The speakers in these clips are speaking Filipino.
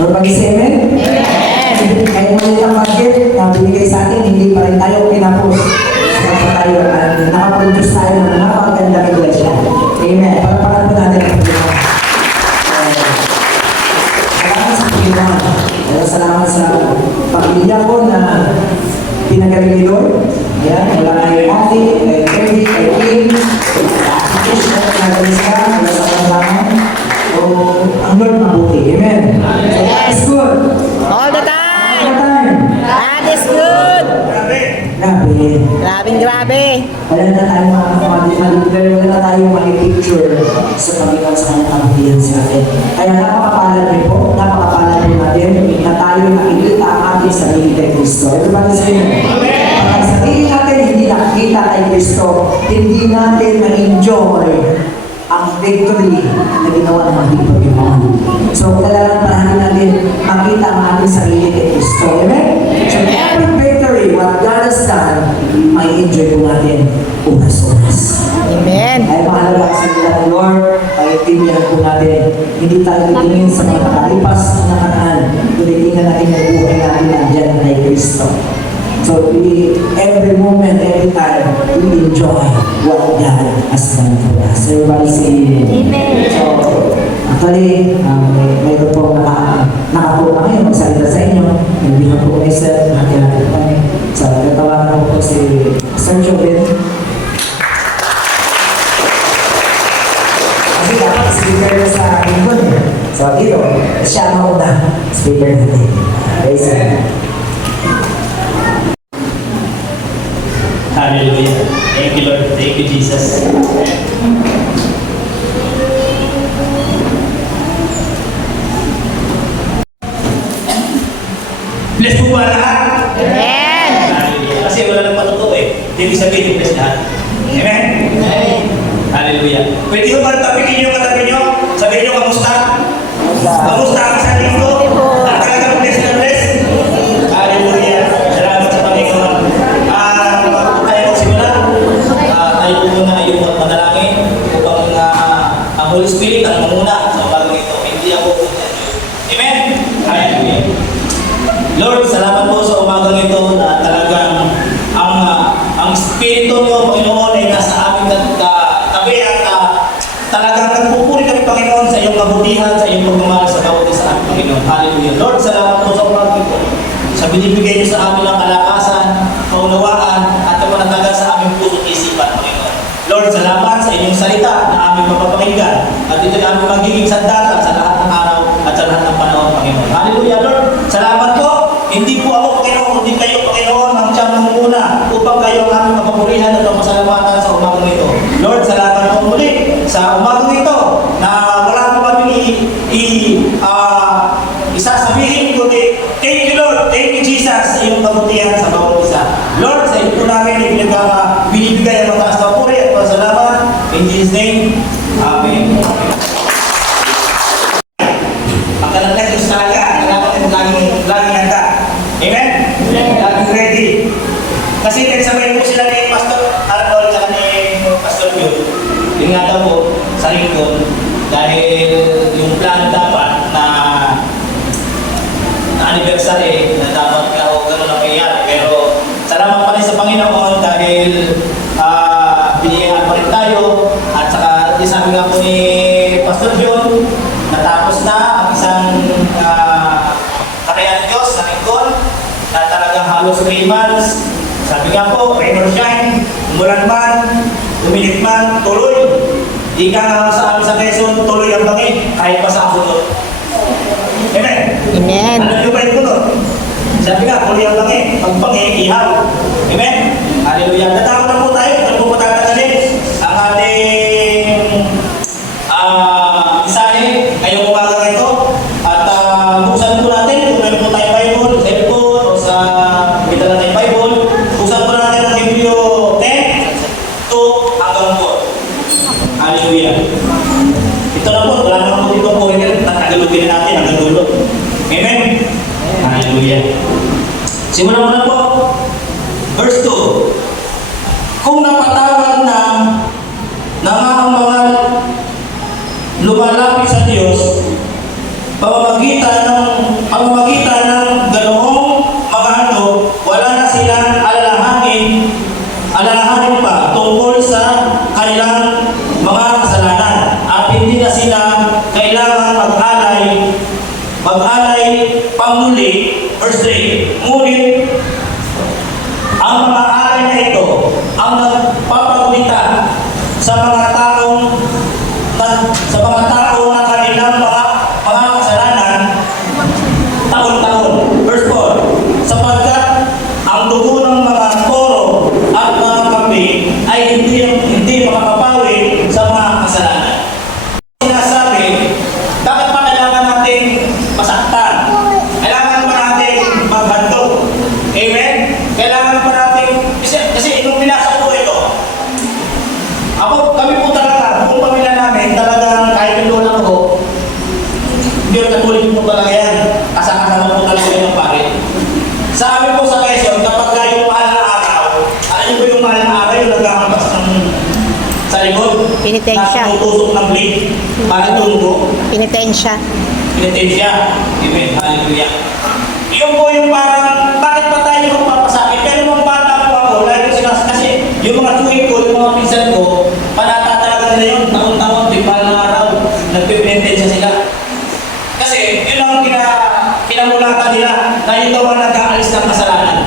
Lord, mag-isi, amen? Amen. Kahit maliit ang budget na binigay sa atin, hindi pa rin tayo pinapos. Kaya pa tayo, nakaproduce tayo ng napakagandang iglesia. Amen. Pagpapakan po natin ang Panginoon. Salamat sa Panginoon. Salamat sa pamilya ko na pinagaling ni Lord. Yan, wala kay Ate, kay Ferdy, kay Kim, kay Ate Kish, nagalis ka, wala sa pangalaman. So, ang Lord mabuti. Amen. So, God is good. All the time. All the time. God is good. Grabe. Grabe. Wala na tayong wala na tayong picture sa Panginoon sa kanyang kabuhian sa atin. Kaya napakapalad rin po, napakapalad rin natin na tayo nakikita ang ating sarili kay Kristo. Everybody say, pag sarili natin hindi nakikita kay Kristo, hindi natin na-enjoy ang victory na ginawa ng ating Panginoon. So, kailangan parahan natin makita ang ating sarili kay Kristo. Amen? So, every victory, what God has done, may enjoy po natin oras-oras. Amen. Ay mahalaga sa nila ng Lord, pag-itindihan po natin. Hindi tayo tingin sa mga nakalipas na nakaraan, kundi tingnan natin ang buhay natin nandiyan kay Kristo. So, every moment, every time, we enjoy what God has done for us. Everybody say amen. So, actually, mayroon po nakapuro kami magsalita sa inyo. Hindi na po kayo sir, natin kami. So, natawagan ko po si Sir Jobin. Kasi dapat speaker na sa lingkod eh. So, dito, siya mauna speaker natin. Okay, sir. Hallelujah. Thank you, Lord. Thank you, Jesus. Bless po ba lahat? Amen. Hallelujah. Kasi wala nang patuto eh. Hindi sabihin bless lahat. Amen? Hallelujah. Pwede ko ba tapikin nyo katabi nyo? Sabihin nyo, kamusta? Kamusta ka sa linggo? Talagang bless na bless? Hallelujah. Salamat sa Panginoon. Tayo magsimula. Tayo muna ay manalangin upang ang Holy Spirit ang mamuna sa umagang ito. Hindi ako. Amen? Hallelujah. Lord, salamat po sa umagang ito na talagang ang Espiritu mo, Panginoon, ay nasa amin tabi at talagang nagpupuri kami, Panginoon, sa iyong kabutihan, sa iyong pagmamahal sa kabuti sa amin, Panginoon. Hallelujah. Lord, salamat po sa umagang ito. Sa binibigay niyo sa amin ng kalakasan, kaunawaan, at panatagan sa aming puso at isipan, Panginoon. Lord, salamat sa inyong salita na aming mapapakinggan at ito na aming magiging sandata sa lahat ng araw at sa lahat ng panahon, Panginoon. Hallelujah, Lord. Salamat po. Hindi po ako, Panginoon, hindi kayo, Panginoon, ang siyang namumuna upang kayo ang aming mapapurihan at masalamatan sa umagang ito. Lord, salamat po muli sa umagang ito na wala po kami isasabihin kundi thank you, Lord, thank you, Jesus, sa iyong kabutihan sa bawat isa. Lord, sa iyo po namin binibigay ang mataas na puri at pasalamat. In Jesus' name, Amen. Ang kalangkan Diyos talaga, kailangan laging handa. Amen? Laging ready. Kasi nagsabay po sila ni Pastor Arnold at ni Pastor Bill. Ingatan po sa lingkod dahil yung plan dapat na anniversary na dapat ka o gano'n ang mangyayari. Pero salamat pa rin sa Panginoon dahil binigyan pa rin tayo at saka sabi nga po ni Pastor John, natapos na ang isang karya ng Diyos sa lingkod na talagang halos 3 months. Sabi nga po, rain or shine, umulan man, uminit man, tuloy. Ika nga sa amin sa Quezon, tuloy ang bangi, kahit pa sa asunod. Amen? Amen. Ano yung ba yung punod? Sabi nga, tuloy ang bangi, pag bangi, ihaw. Amen? Hallelujah. Natakot na po tayo, ito po patatagalin ang ating isahe ngayong umaga ito. At buksan po natin, kung meron po tayong Bible, cellphone, o sa kita na tayong Bible, buksan po natin ang Hebreo 10, 2 hanggang 4. Hallelujah. Ito na po, wala naman po dito po, tagalogin na natin hanggang dulo. Amen? Hallelujah. Simulan mo na po. Verse 2. Kung napatawad na ang mga lumalapit sa Diyos, pamamagitan ng mag-alay pamuli, verse 3, ngunit ang mga alay na ito ang nagpapagunita sa mga taong na kanilang mga kasalanan taon-taon. Verse 4, sapagkat ang dugo ng mga toro at mga kambing ay hindi makapapawi sa mga kasalanan. Sinasabi, bakit pa kailangan natin masaktan? Kailangan pa natin maghandog. Amen? Kailangan pa natin, kasi nung binasa ko ito, kami po talaga, buong pamilya namin, talagang kahit yung lola ko, hindi yung katulik po talaga yan. Kasama-kasama po talaga yung pare. Sa amin po sa Quezon, kapag yung mahal na araw, alam niyo po yung mahal na araw, yung nagkakabas ng sa likod. Penitensya. Nasutusok ng blade, para tumugo. Penitensya. Penitensya. Amen. Hallelujah. Yun po yung parang, bakit pa tayo magpapasakit? Pero nung bata po ako, lagi ko kasi yung mga tuwing ko, yung mga pinsan ko, panata talaga nila yun, taon-taon, mahal na araw, nagpipinitensya sila. Kasi yun ang kinamulatan nila na yun daw ang nag-aalis ng kasalanan.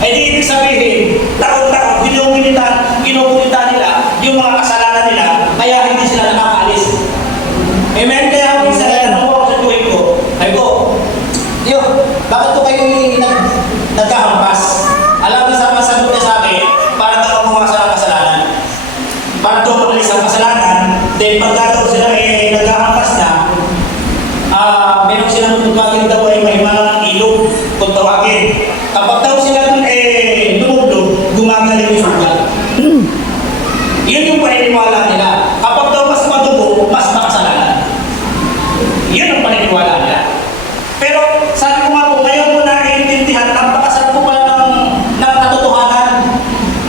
Eh di ibig sabihin, taon-taon, ginugunita nila yung mga kasalanan nila, kaya hindi sila nakakaalis. Amen? Kaya ako isa na tanong ako sa tuwing ko, ay ko, bakit ko kayo nagkahampas? Alam niyo sa masagot niya sa akin, para daw mawasan ang kasalanan. Para daw maalis ang kasalanan, then pagka daw sila nagkahampas na, meron silang tutwagin daw ay may mga ilog kung tawagin. Kapag daw sila dun lumublob, gumagaling yung sugat. Yun yung paniniwala nila. Kapag daw mas madugo, mas makasalanan. Yun ang paniniwala nila. Pero sabi ko nga po, ngayon mo naiintindihan, napakasarap po pala ng katotohanan.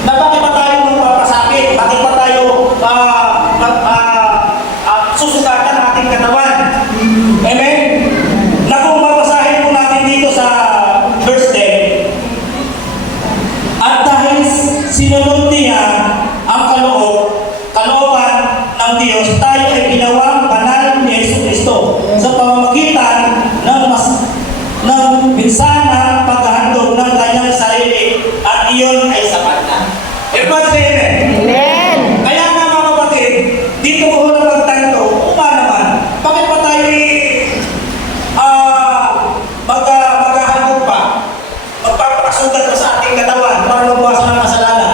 Na bakit pa tayo magpapasakit? Bakit pa tayo susugatan ang ating katawan? Amen? Na kung mabasahin po natin dito sa verse 10, at dahil sinunod niya ang kalooban ng Diyos, tayo ay ginawang banal ni Jesucristo sa pamamagitan ng minsanang paghahandog ng kanyang sarili, at iyon ay sapat na. Everybody say amen? Amen. Kaya nga mga kapatid, dito ko na magtanto, naman, bakit pa tayo maghahandog pa? Magpapakasugat pa sa ating katawan para magbawasan ng kasalanan.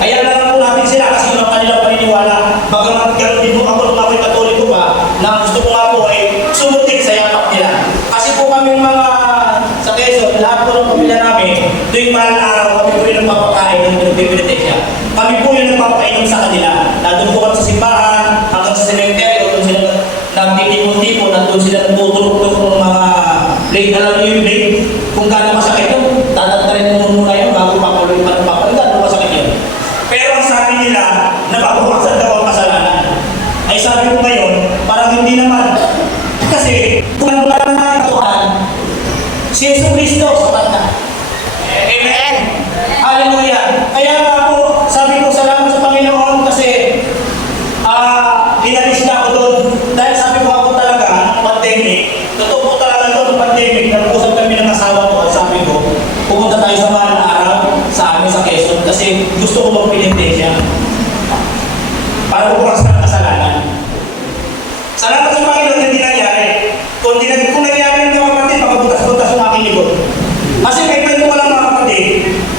Ayan na lang po natin sila kasi yung kanilang paniniwala. Bagamat gano'n din po ako nung ako'y katoliko pa, na gusto ko nga po ay sumutin sa yakap nila. Kasi po kami mga sa Quezon, lahat po ng pamilya namin, tuwing mahal na araw, kami po yung nagpapakain ng pinipinitensya. Kami po yung nagpapainom sa kanila. Nandun po kami sa simbahan, hanggang sa sementeryo, doon sila nagtitipon-tipon, at doon sila nagtutulog-tulog ng mga blade. Alam niyo yung blade, kung gano'n masakit yun, tatantarin mo muna yun bago papaluin pa ng papaluin, gano'n masakit yun. Pero ang sabi nila, napabukasan daw ang kasalanan. Ay sabi ko ngayon, parang hindi naman. Kasi kung ano lang na ituhan, si Jesucristo sapat na. Amen? Hallelujah. Kaya nga po, sabi ko salamat sa Panginoon kasi inalis na ako doon. Dahil sabi ko ako talaga, ng pandemic, totoo po talaga doon ng pandemic, nag-usap kami ng asawa ko at sabi ko, pumunta tayo sa mahal na araw sa amin sa Quezon kasi gusto ko magpinintensya para bukas ng kasalanan. Salamat sa Panginoon, hindi nangyari. Kung nangyari ng mga kapatid, makabutas-butas yung aking likod. Kasi may kwento ko lang mga kapatid,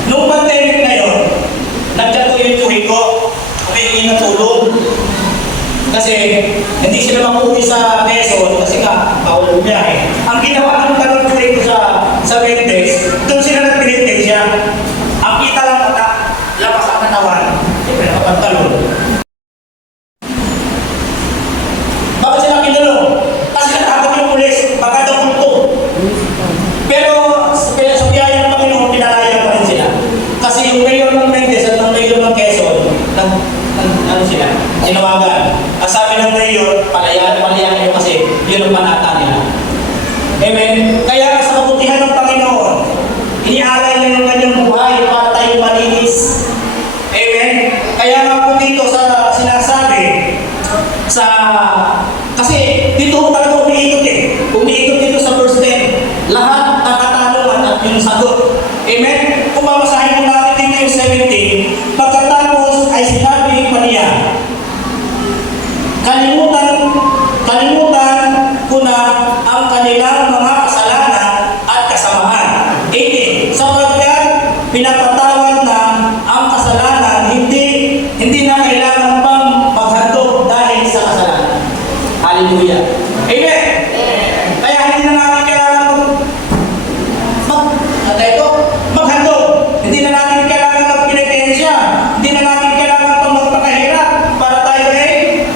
nung pandemic na yun, nagdyan ko yung tuwing ko, humingi ng tulong. Kasi hindi sila makuwi sa Quezon kasi nga, bawal bumiyahe. Ang ginawa ng talong tuwing ko sa Ventex, doon sila nagpinintensya. Ang kita lang mata, labas ang katawan, siyempre nakapantalon. Bakit sila kinulong? Kasi natakot yung pulis, baka daw kulto. Pero sa biyaya ng Panginoon, pinalaya pa rin sila. Kasi yung mayor ng Mendez at ng mayor ng Quezon, sila, tinawagan. Ang sabi ng mayor, palayain nyo kasi yun ang panata nila. Amen? Kaya sa kabutihan ng Panginoon, inialay niya ng kanyang buhay para tayo malinis. Amen? Kaya nga po dito sa sinasabi, kasi dito talaga umiikot umiikot din Amen? Kung babasahin mo natin dito yung 17, pagkatapos ay sinabi pa niya, kalimutan ko na ang kanilang mga kasalanan at kasamaan. 18, sapagkat pinapatawad na ang kasalanan, hindi na kailangan pang maghandog dahil sa kasalanan. Hallelujah. Amen. Kaya hindi na natin kailangan maghandog. Hindi na natin kailangan magpinitensya. Hindi na natin kailangan pang magpakahirap para tayo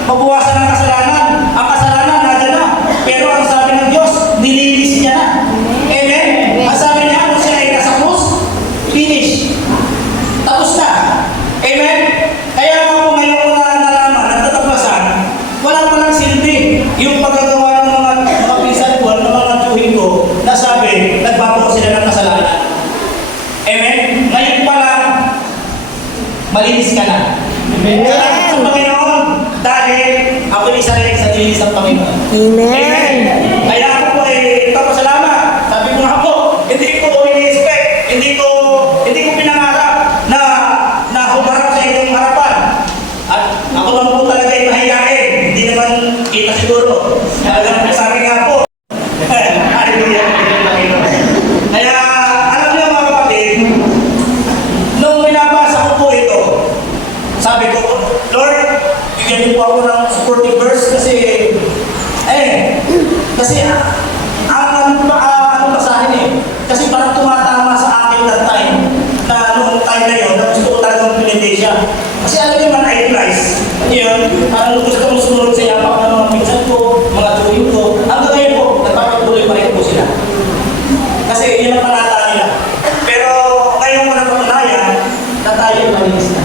mabuwasan ng kasalanan. Ang kasalanan nandyan na. Pero ang sabi ng Diyos, nililis niya na. Amen. Ang sabi niya, ano siya ay nasa krus? Finish. Tapos na. Amen. Kaya mga ngayon ko na nalaman, nagtatapasan, wala pa lang silbi yung paggagawa ng mga pinsan ko, ng mga tuwing ko, na sabi, nagbabaw sila ng kasalanan. Amen? Ngayon pa lang, malinis ka na. Amen. Salamat sa Panginoon dahil ako isa rin sa nilinis ng Panginoon. Amen. Kaya ako po ay papasalamat. Sabi ko nga po, hindi ko ini-expect, hindi ko pinangarap na humarap sa inyong harapan. At ako lang po talaga ay mahihain. Hindi naman kita siguro. Kaya sabi nga po, hallelujah. Kaya alam niyo mga kapatid, nung binabasa ko po ito, sabi ko, Lord, bigyan niyo po ako ng supporting verse kasi ano basahin kasi parang tumatama sa akin that time na noong time na yun, na gusto ko talagang pinitensya. Kasi alam niyo man ay price. Yun, parang gusto kong sumunod sa yapak ng mga pinsan ko, mga tuwing ko. Hanggang ngayon po, nagpapatuloy pa rin po sila. Kasi yun ang panata nila. Pero ngayon ko na patunayan na tayo malinis na.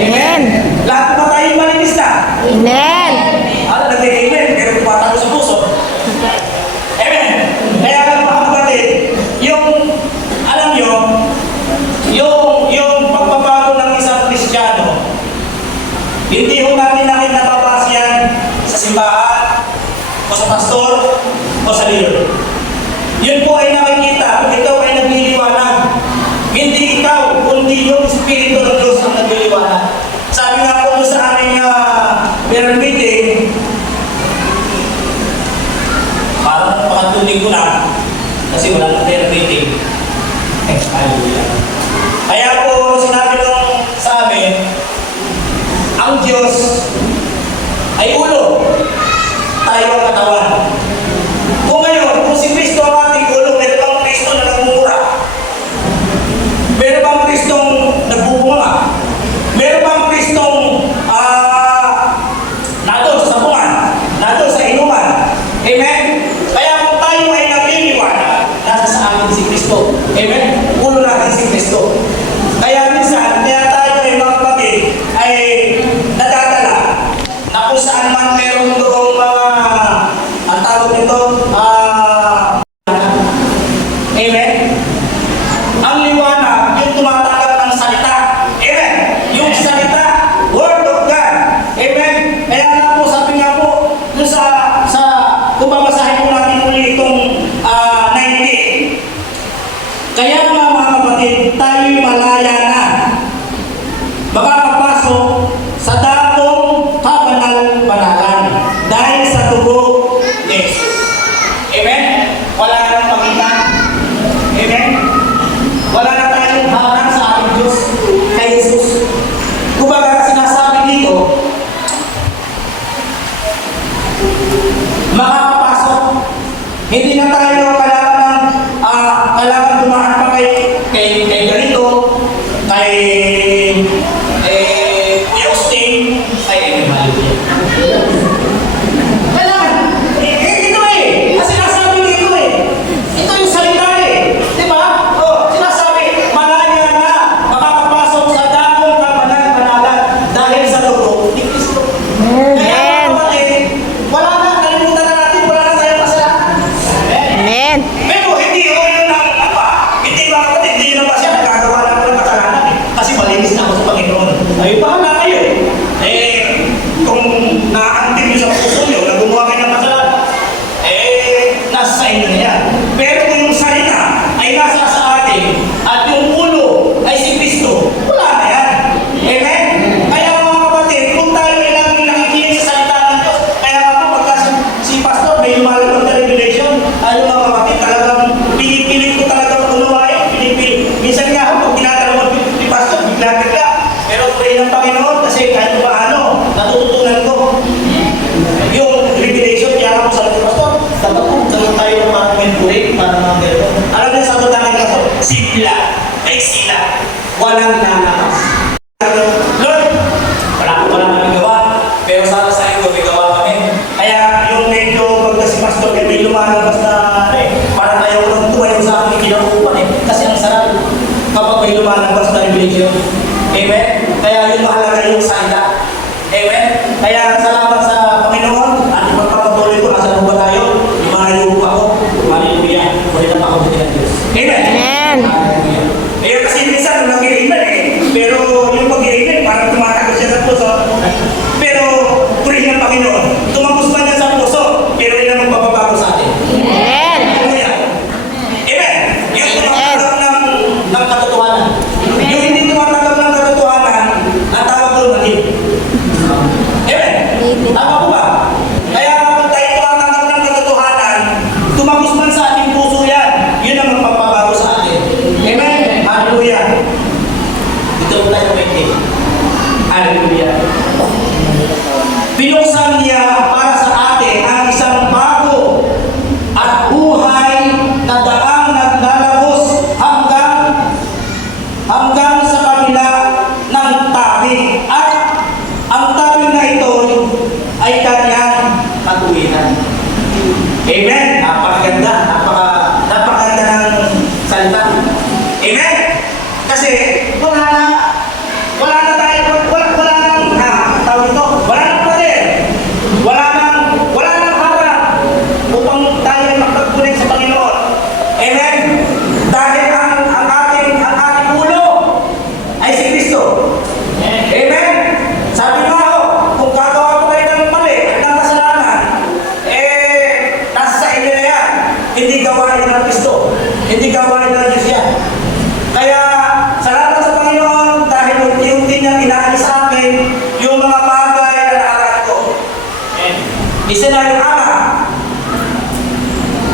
Amen. Lahat ba tayo malinis na? Amen. Ano, nag-amen, pero tumatago sa puso. Amen. Kaya mga kapatid, alam nyo, yung pagbabago ng isang Kristiyano, hindi ho natin nababasa yan sa simbahan, o sa pastor, o sa leader. Yun po ay nakikita kung ikaw ay nagliliwanag. Hindi ikaw, kundi yung Espiritu ng Diyos ang nagliliwanag. Sabi nga po sa aming prayer meeting, parang pakatuling ko na, kasi wala nang prayer meeting. Hallelujah. Kaya po sinabi nung sa amin, ang Diyos ay ulo, tayo ang katawan. Kung ngayon, kung si Kristo ang ating ulo, meron bang Kristo na nagmumura? Meron bang Kristong nagbubunga? Meron bang Kristong nado sa sapuan, nado sa inuman? Amen? Kaya kung tayo ay nagliliwanag, nasa sa amin si Kristo. Amen? Ulo natin si Kristo. Kaya minsan, tayo ay mga kapatid ay nadadala na kung saan man meron doong mga ang tawag nito, amen? Ang liwanag, yung tumatanggap ng salita. Amen? Yung salita, Word of God. Amen? Kaya nga po, sabi nga po, dun kung babasahin po natin uli itong 19. Kaya nga mga kapatid, tayo'y malaya na makakapasok sa dakong kabanal-banalan dahil sa dugo ni Jesus. Amen? Wala nang pagitan. Amen? Wala na tayong harang sa ating Diyos kay Jesus. Kumbaga sinasabi dito, makakapasok. Hindi na tayo kailangan dumaan pa kay ganito, kay Kuya Austin, kay Hallelujah. Kailangan, ito ang sinasabi dito ito yung salita di ba? Sinasabi, malaya na makakapasok sa dakong kabanal-banalan dahil sa dugo ni Kristo. Kaya kapatid, wala na, kalimutan na natin, wala na tayong kasalanan. Amen. lumalabas na revelation, ay mga kapatid, talagang pinipilit ko talaga unawain, pinipilit. Minsan nga, pag tinatanong ni Pastor, bigla-bigla. Pero pray ng Panginoon, kasi kahit paano, natututunan ko. Yung revelation, kaya ako sa Pastor, dapat po, dapat tayo ng mga mentoring, para mga gano'n. Alam niyo, sa mga tanong ko, sila, ay sila, walang nanakas. Lord, wala kami gawa, pero sana sa inyo may gawa kami. Kaya yung medyo pagka si Pastor, may lumalabas na parang ayaw lang tumayo sa akin, kinakupan kasi ang sarap kapag may lumalabas na revelation. Amen? Kaya yung mahalaga yung sanda. Amen? Kaya salamat sa Panginoon at ipagpapatuloy ko, nasa ba tayo? Lumayo po ako. Hallelujah. Kulit ang pakabuti ng Diyos. Amen? Amen. Hallelujah. Eh, kasi minsan, nag-i-amen pero yung pag-i-amen, parang tumatagal siya sa puso. Pero, purihin ng Panginoon. Tumagos man yan sa puso, pero yun ang magpapabago sa atin. Amen. Hallelujah. Amen. Yung tumatanggap ng katotohanan. Yung hindi tumatanggap ng katotohanan, ang tawag doon mali. Amen. Tama po ba? Kaya kung tayo tumatanggap ng katotohanan, tumagos man sa ating puso yan, yun ang magpapabago sa atin. Amen. Hallelujah. Ito po tayo may Hallelujah. Binuksan niya para sa atin ang isang bago at buhay na daang naglalabos hanggang sa kabila ng tabi. At ang tabi na ito ay kanyang katuwiran. Amen. Napakaganda. Napakaganda ng salita. Amen. Kasi wala na tayo, wala nang tawag ito, wala nang pader, wala nang harap upang tayo ay makapagpunin sa Panginoon. Amen? Dahil ang ating ulo ay si Kristo. Amen? Sabi nga ho, kung gagawa ko kayo ng mali at ng kasalanan, nasa sa inyo na yan. Hindi gawain ng Kristo. Hindi gawain ng Diyos yan. Kaya, salamat sa Panginoon dahil unti-unti niyang inaalis sa akin yung mga bagay na nakaraan ko. Isa na yung ama.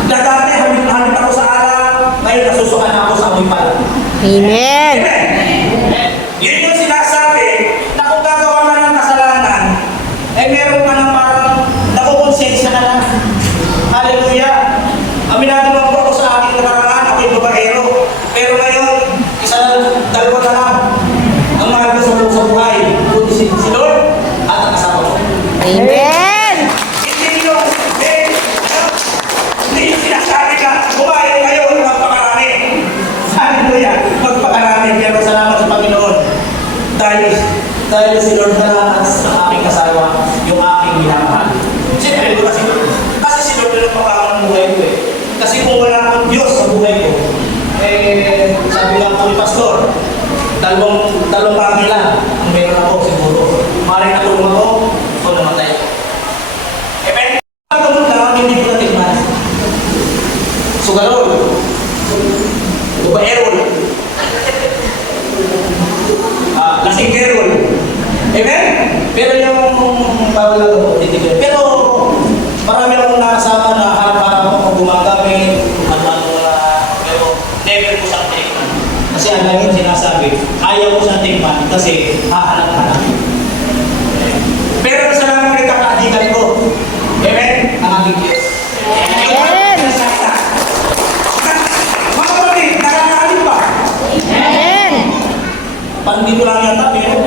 Dati, hamit ako sa alam, ngayon nasusukan ako sa amoy pala. Amen. Amen. Yun yung sinasabi na kung gagawa ka ng kasalanan, meron ka ng parang nakukonsensya ka na. Hallelujah. Aminado lang po ako sa aking nakaraan, ako'y babaero. Pero ngayon, dalawa na lang ang mahal ko sa buhay. Kundi si Lord at ang asawa ko. Amen. Hindi yung sinasabi ka, bumayan kayo, magpakarami. Hallelujah, magpakarami. Pero salamat sa Panginoon. Dahil si Lord na lang ang aking asawa, yung aking minamahal. Siyempre, kasi si Lord na lang papangan ng buhay ko eh. Kasi kung wala akong Diyos sa buhay ko, sabi lang po ni Pastor, dalawang bagay lang ang meron ako siguro. Maring natulong ako, o namatay. Amen? Pagkamot lang, hindi ko natikman. Sugarol. Babaerol. Lasinggerol. Amen? Pero yung bawal lang ako, hindi ko. Pero marami akong nakasama na harap-harap ako gumagamit, pero never ko siyang tikman. Kasi ang lagi sinasabi, ayaw ko siyang tikman kasi hahanap-hanap. Pero sa lang mga kakadikan ko, amen? Ang aking Diyos. Amen. Mga kapatid, nakakaalim ba? Amen. Pandito lang yata, pero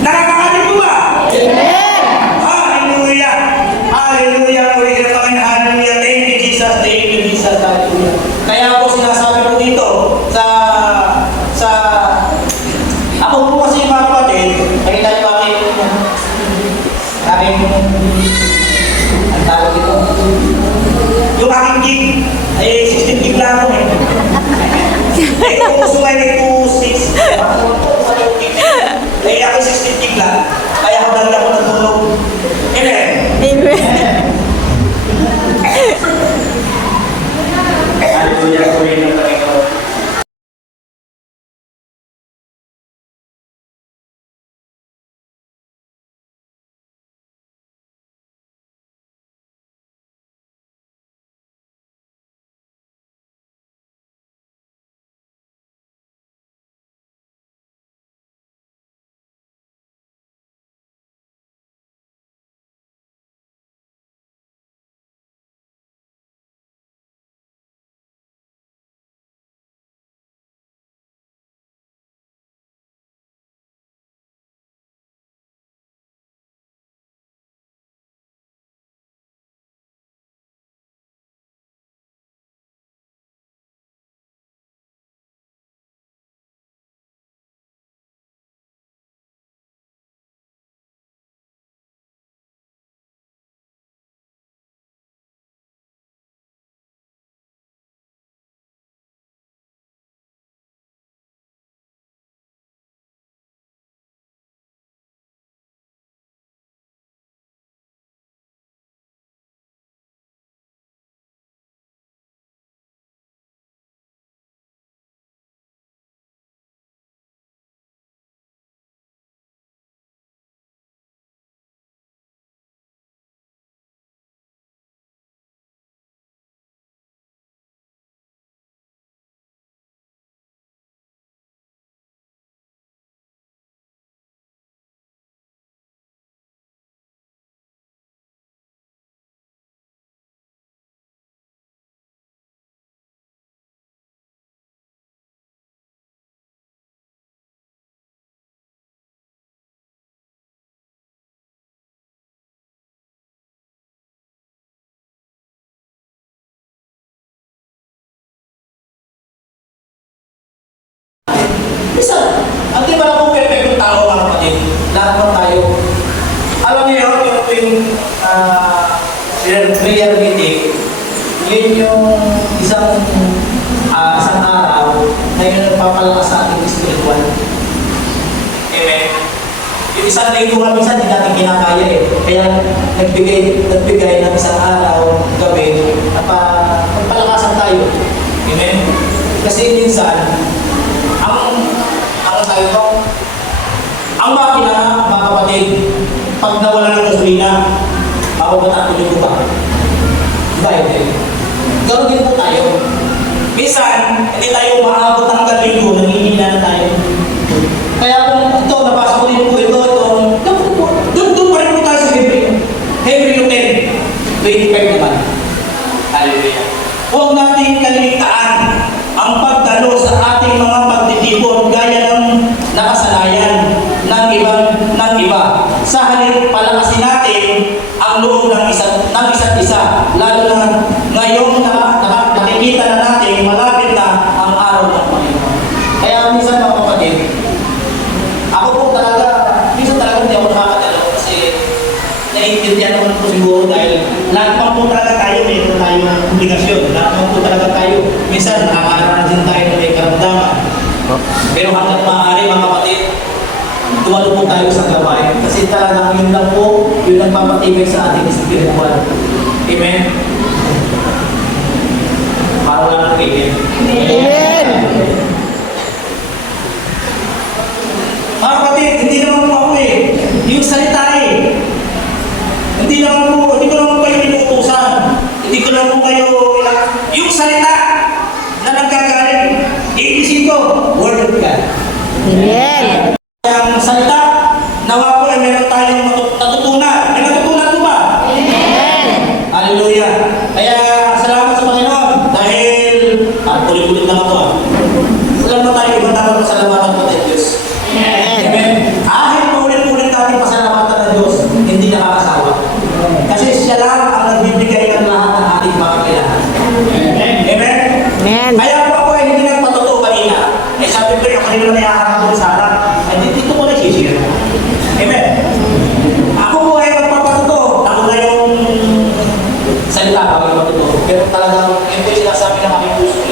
nakakaalim ko ba? Amen. Hallelujah! Hallelujah! Hallelujah! Thank you, Jesus! Thank you, Jesus! Hallelujah! Kaya ako sinasabi ko dito sa ako po kasi mga kapatid, nakita niyo aking ang tawag ito. Yung aking gig ay 16 gig lang ako eh. Kung gusto nga may 2.6 ay ako 16 gig lang. Kaya ako lang ako natulog. Amen? Amen. Minsan, ang di ba na kung perfectong tao mga kapatid? Lahat naman tayo. Alam niyo yung prayer meeting, yun yung isang araw na yun nagpapalakas sa ating spiritual. Amen. Yung isang linggo nga minsan, hindi natin kinakaya eh. Kaya nagbigay ng isang araw, gabi, na magpalakasan tayo. Amen. Kasi minsan, ang makina, mga kapatid, pag nawala ng gasolina, makukutan tuloy ko ba? Diba hindi? Ganoon din po tayo. Minsan, hindi tayo maabot ng galing ko, nangihina na tayo. Kaya kung ito, nabasa ko rin po ito, doon pa rin po tayo sa Hebreo 10:25 naman. Hallelujah. Huwag natin kaliligtaan ang pagdalo sa ating mga pagtitipon gaya ng nakasanayan ng iba. Sa halip, palakasin natin ang loob ng isa't isa, lalo na ngayong nakikita na natin malapit na ang araw ng Panginoon. Kaya minsan mga kapatid, ako po talaga, minsan talaga hindi ako nakakatalaw kasi naiintindihan naman po siguro dahil lahat pa po talaga tayo, may ito tayo ng obligasyon. Lahat pa po talaga tayo, minsan nakakaaranan din tayo na may karamdaman. Pero hanggang maaari mga kapatid, dumalo po tayo sa gabay. Kasi talagang yun lang po, yun ang papatibay sa ating spiritual. Amen? Para lang ang amen. Amen. Mga kapatid, hindi naman po ako eh. Yung salita eh. Hindi ko naman kayo inuutusan. Hindi ko naman po kayo, yung salita na nagkagaling, iisin ko, word of God. Amen. Ang salita, nawa po ay meron tayong natutunan. May natutunan po ba? Amen. Hallelujah. Kaya salamat sa Panginoon dahil, ulit-ulit lang ako Wala na tayo ibang dapat pasalamatan po tayo Diyos. Amen. Kahit paulit-ulit natin pasalamatan ng Diyos, hindi nakakasawa. Kasi siya lang ang nagbibigay ng lahat ng ating mga kailangan. Amen. Amen. Kaya po ako ay hindi nagpatotoo kanina. Sabi ko yung kanina na ihaharap sa harap. Dito ko na i-share. Amen. Ako po ay magpapatotoo. Ako na yung salita bago yung matotoo. Pero talagang yun po yung sinasabi ng aking puso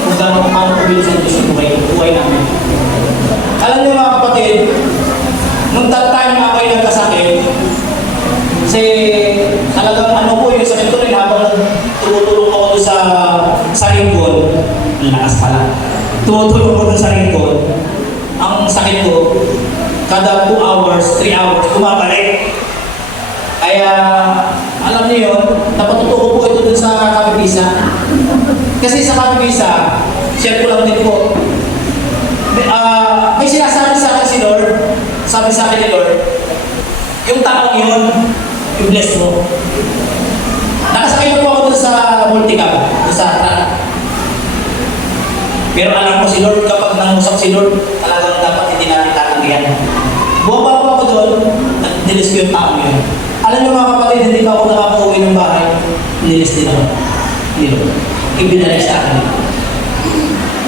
kung paano pabili sa Diyos yung buhay namin. Alam niyo mga kapatid, nung time na ako ay nagkasakit, kasi talagang ano po yung sakit ko rin habang tumutulong ako doon sa lingkod, lakas pala. Tumutulong ako doon sa lingkod, ang sakit ko, kada 2 hours, 3 hours, bumabalik. Kaya, alam niyo yun, napatutuko po ito dun sa Kapibisa. Kasi sa Kapibisa, share ko lang din po. May sinasabi sa akin si Lord, sabi sa akin ni Lord, yung taong yun, i-bless mo. Nakasakay po ako dun sa multicab, dun sa truck. Pero alam ko si Lord, kapag nangusap si Lord, talagang dapat hindi natin tatanggihan. Bumaba po ako doon, at nilis ko yung tao yun. Alam niyo mga kapatid, hindi pa ako nakaka-uwi ng bahay, nilis din ako. Hindi Lord. Ibinalik sa akin.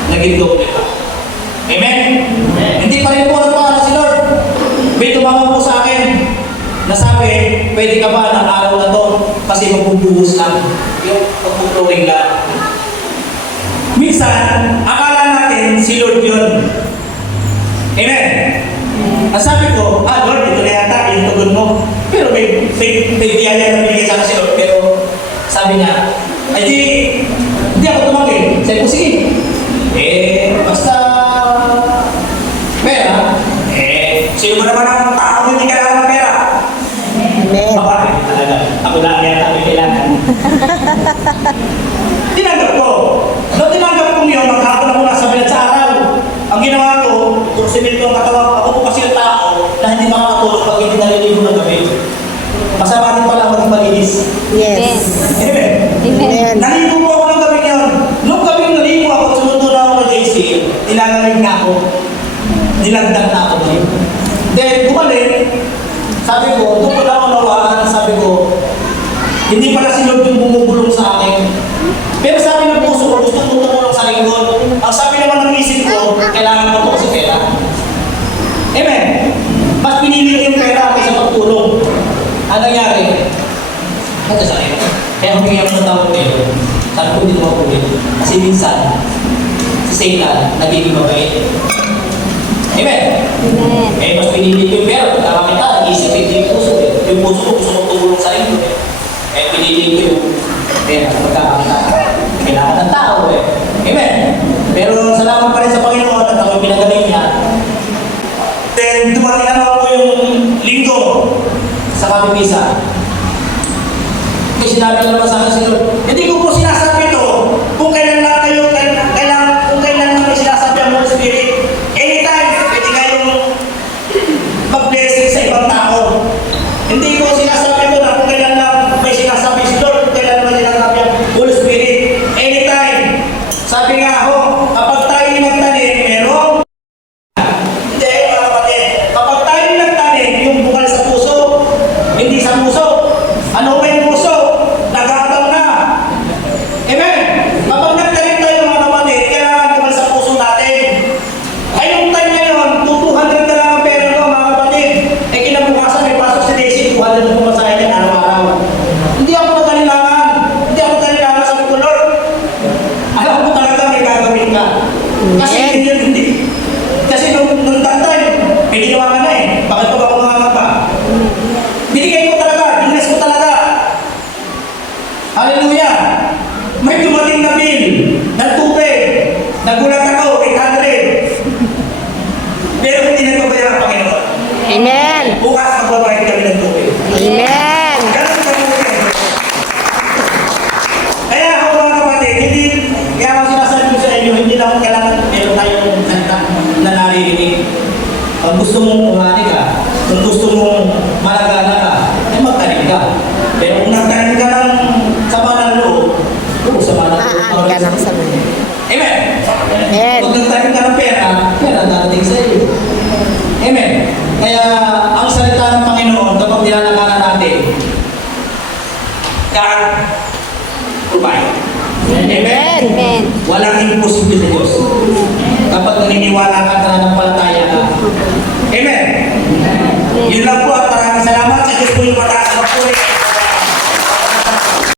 Naging doble pa. Amen? Amen? Hindi pa rin po nagpakala si Lord. May tumawag po sa akin, nasabi, pwede ka ba ng araw na to? Kasi magbubuhos lang. Yung magbubuhos lang. Minsan, akala natin si Lord yun. Amen? Ang sabi ko, Lord, ito na yata, yung tugon mo. Pero may biyaya na binigay sa akin si Lord. Pero sabi niya, ay di ako tumangin. Sabi ko, sige. Basta pera. Sino ba naman ang tao hindi kailangan ng pera? Amen. Baka, talaga. Ako lang yata may kailangan. Tinanggap ko. Nung tinanggap ko yun, maghapon ako nasa bilat sa araw. Ang ginawa ko, kung simento ang katawan ko, ako po kasi yung tao na hindi makakatulog pag hindi naliligo ng gabi. Masama din pala maging malinis. Yes. Amen. Amen. Naligo po ako ng gabi yun. Nung gabi naligo ako, sumunod na ako kay JC, nilalamig na ako. Nilagdag na ako ngayon. Then, bumalik, sabi ko, doon ko na ako nawaan, sabi ko, hindi pala si Lord yung bumubulong sa akin. Pero sabi ng puso ko, gusto ko tumulong sa lingkod. Ang sabi naman ng isip ko, kailangan ko ito kasi pera. Kaya humingi ako ng tawad ngayon. Sabi ko, hindi mo ulit. Kasi minsan, si Satan, nagiging mabait. Amen? Amen. Eh, mas pinili ko yung pera. Tama kita, isip, hindi yung puso eh. Yung puso ko, gusto ko tumulong sa inyo eh. Eh, pinili ko yung pera. Kailangan ng tao eh. Amen? Pero salamat pa rin sa Panginoon at ako pinagaling niya. Then, dumating na ako yung linggo sa Kapipisa. Kasi sinabi na naman sa akin si Lord, hindi ko po sinasabi ito kung kailan lang kayo, kung kailan lang may sinasabi ang Holy Spirit. Anytime, pwede kayong mag-blessing sa ibang tao. Hindi ko sinasabi ito na kung kailan lang may sinasabi si Lord, kung kailan may sinasabi ang Holy Spirit. Anytime. Sabi nga ako, kapag tayo nagtanim, merong hindi, mga kapatid. Kapag tayo nagtanim, yung bukal sa puso, hindi sa puso. Ano ba yung puso? Nagabang na. Amen? Kapag nagtanim tayo mga kapatid, kailangan bukal sa puso natin. Ay yung time ngayon, 200 na lang ang pera ko mga kapatid. Eh kinabukasan, may pasok si Daisy, 200 na pumasahin yan araw-araw. Hindi ako matalilangan. Hindi ako matalilangan sa ko, Lord. Alam ko talaga may gagawin ka. Kasi hindi. Kasi nung tatay, may ginawa ka na eh. Bakit pa ba ako mangangamba? Binigay ko talaga, dinas ko talaga. Hallelujah! May dumating na bill ng tubig. Nagulat ako, 800. Pero hindi nagpabayar ang Panginoon. Amen. Bukas magbabayad kami ng tubig. Amen. Ganun ka tubig. Kaya ako mga kapatid, hindi, kaya ako sinasabi ko sa inyo, hindi lang kailangan meron tayong salita na naririnig. Pag gusto mong umani ka, kung gusto mong malagana ka, ay magtanim ka. Pero kung nagtanim ka ng sama ng loob, sama ng loob. Ka lang sa mga. Amen? Amen. Kung nagtanim ka ng pera, pera dadating sa iyo. Amen? Kaya ang salita ng Panginoon, kapag dinalakaran natin, God provide. Amen? Amen. Walang imposible sa Diyos. Kapag naniniwala ka at nananampalataya ka. Amen? Yun lang po